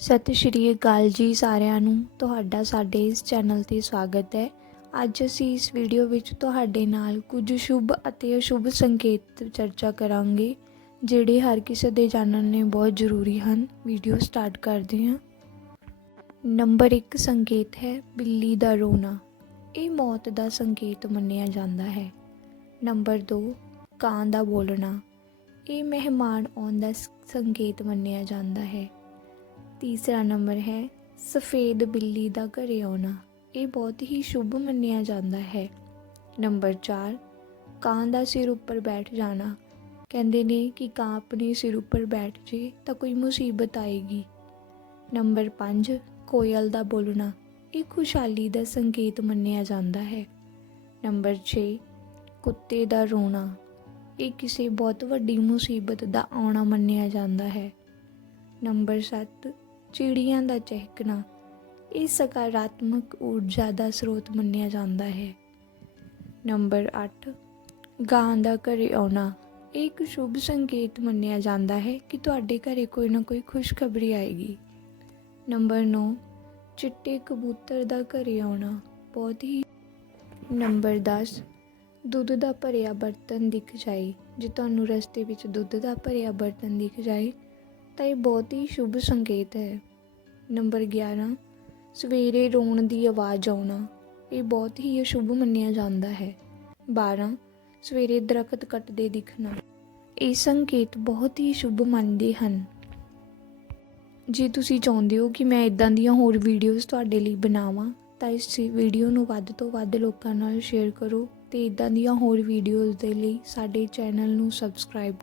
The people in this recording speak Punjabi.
ਸਤਿ ਸ਼੍ਰੀ ਅਕਾਲ ਜੀ ਸਾਰਿਆਂ ਨੂੰ। ਤੁਹਾਡਾ ਸਾਡੇ ਇਸ ਚੈਨਲ ਤੇ ਸਵਾਗਤ ਹੈ। ਅੱਜ ਅਸੀਂ ਇਸ ਵੀਡੀਓ ਵਿੱਚ ਤੁਹਾਡੇ ਨਾਲ ਕੁਝ ਸ਼ੁਭ ਅਤੇ ਅਸ਼ੁਭ ਸੰਕੇਤ ਚਰਚਾ ਕਰਾਂਗੇ, ਜਿਹੜੇ ਹਰ ਕਿਸੇ ਦੇ ਜਾਣਨ ਲਈ ਬਹੁਤ ਜ਼ਰੂਰੀ ਹਨ। ਵੀਡੀਓ ਸਟਾਰਟ ਕਰਦੇ ਹਾਂ। ਨੰਬਰ 1 ਸੰਕੇਤ ਹੈ, ਬਿੱਲੀ ਦਾ ਰੋਣਾ। ਇਹ ਮੌਤ ਦਾ ਸੰਕੇਤ ਮੰਨਿਆ ਜਾਂਦਾ ਹੈ। ਨੰਬਰ 2 ਕਾਂ ਦਾ ਬੋਲਣਾ। ਇਹ ਮਹਿਮਾਨ ਆਉਣ ਦਾ ਸੰਕੇਤ ਮੰਨਿਆ ਜਾਂਦਾ ਹੈ। ਤੀਸਰਾ ਨੰਬਰ ਹੈ, ਸਫੇਦ ਬਿੱਲੀ ਦਾ ਘਰੇ ਆਉਣਾ। ਇਹ ਬਹੁਤ ਹੀ ਸ਼ੁਭ ਮੰਨਿਆ ਜਾਂਦਾ ਹੈ। ਨੰਬਰ 4 ਕਾਂ ਦਾ ਸਿਰ ਉੱਪਰ ਬੈਠ ਜਾਣਾ। ਕਹਿੰਦੇ ਨੇ ਕਿ ਕਾਂ ਆਪਣੇ ਸਿਰ ਉੱਪਰ ਬੈਠ ਜੇ ਤਾਂ ਕੋਈ ਮੁਸੀਬਤ ਆਏਗੀ। ਨੰਬਰ 5 ਕੋਇਲ ਦਾ ਬੋਲਣਾ। ਇਹ ਖੁਸ਼ਹਾਲੀ ਦਾ ਸੰਕੇਤ ਮੰਨਿਆ ਜਾਂਦਾ ਹੈ। ਨੰਬਰ 6 ਕੁੱਤੇ ਦਾ ਰੋਣਾ। ਇਹ ਕਿਸੇ ਬਹੁਤ ਵੱਡੀ ਮੁਸੀਬਤ ਦਾ ਆਉਣਾ ਮੰਨਿਆ ਜਾਂਦਾ ਹੈ। ਨੰਬਰ 7 ਚਿੜੀਆਂ ਦਾ ਚਹਿਕਣਾ, ਇਹ ਸਕਾਰਾਤਮਕ ਊਰਜਾ ਦਾ ਸਰੋਤ ਮੰਨਿਆ ਜਾਂਦਾ ਹੈ। ਨੰਬਰ 8 ਗਾਂ ਦਾ ਘਰੇ ਆਉਣਾ, ਇਹ ਇੱਕ ਸ਼ੁਭ ਸੰਕੇਤ ਮੰਨਿਆ ਜਾਂਦਾ ਹੈ ਕਿ ਤੁਹਾਡੇ ਘਰੇ ਕੋਈ ਨਾ ਕੋਈ ਖੁਸ਼ਖਬਰੀ ਆਏਗੀ। ਨੰਬਰ 9 ਚਿੱਟੇ ਕਬੂਤਰ ਦਾ ਘਰੇ ਆਉਣਾ, ਬਹੁਤ ਹੀ ਨੰਬਰ 10 ਦੁੱਧ ਦਾ ਭਰਿਆ ਬਰਤਨ ਦਿਖ ਜਾਏ, ਜੇ ਤੁਹਾਨੂੰ ਰਸਤੇ ਵਿੱਚ ਦੁੱਧ ਦਾ ਭਰਿਆ ਬਰਤਨ ਦਿਖ ਜਾਏ ਤਾਂ ਇਹ ਬਹੁਤ ਹੀ ਸ਼ੁਭ ਸੰਕੇਤ ਹੈ। ਨੰਬਰ 11 ਸਵੇਰੇ ਰੋਣ ਦੀ ਆਵਾਜ਼ ਆਉਣਾ, ਇਹ ਬਹੁਤ ਹੀ ਅਸ਼ੁਭ ਮੰਨਿਆ ਜਾਂਦਾ ਹੈ। 12 ਸਵੇਰੇ ਦਰਖਤ ਕੱਟਦੇ ਦਿਖਣਾ, ਇਹ ਸੰਕੇਤ ਬਹੁਤ ਹੀ ਸ਼ੁਭ ਮੰਨਦੇ ਹਨ। ਜੇ ਤੁਸੀਂ ਚਾਹੁੰਦੇ ਹੋ ਕਿ ਮੈਂ ਇਦਾਂ ਦੀਆਂ ਹੋਰ ਵੀਡੀਓਜ਼ ਤੁਹਾਡੇ ਲਈ ਬਣਾਵਾਂ, ਤਾਂ ਇਸ ਵੀਡੀਓ ਨੂੰ ਵੱਧ ਤੋਂ ਵੱਧ ਲੋਕਾਂ ਨਾਲ ਸ਼ੇਅਰ ਕਰੋ ਤੇ ਇਦਾਂ ਦੀਆਂ ਹੋਰ ਵੀਡੀਓਜ਼ ਦੇ ਲਈ ਸਾਡੇ ਚੈਨਲ ਨੂੰ ਸਬਸਕ੍ਰਾਈਬ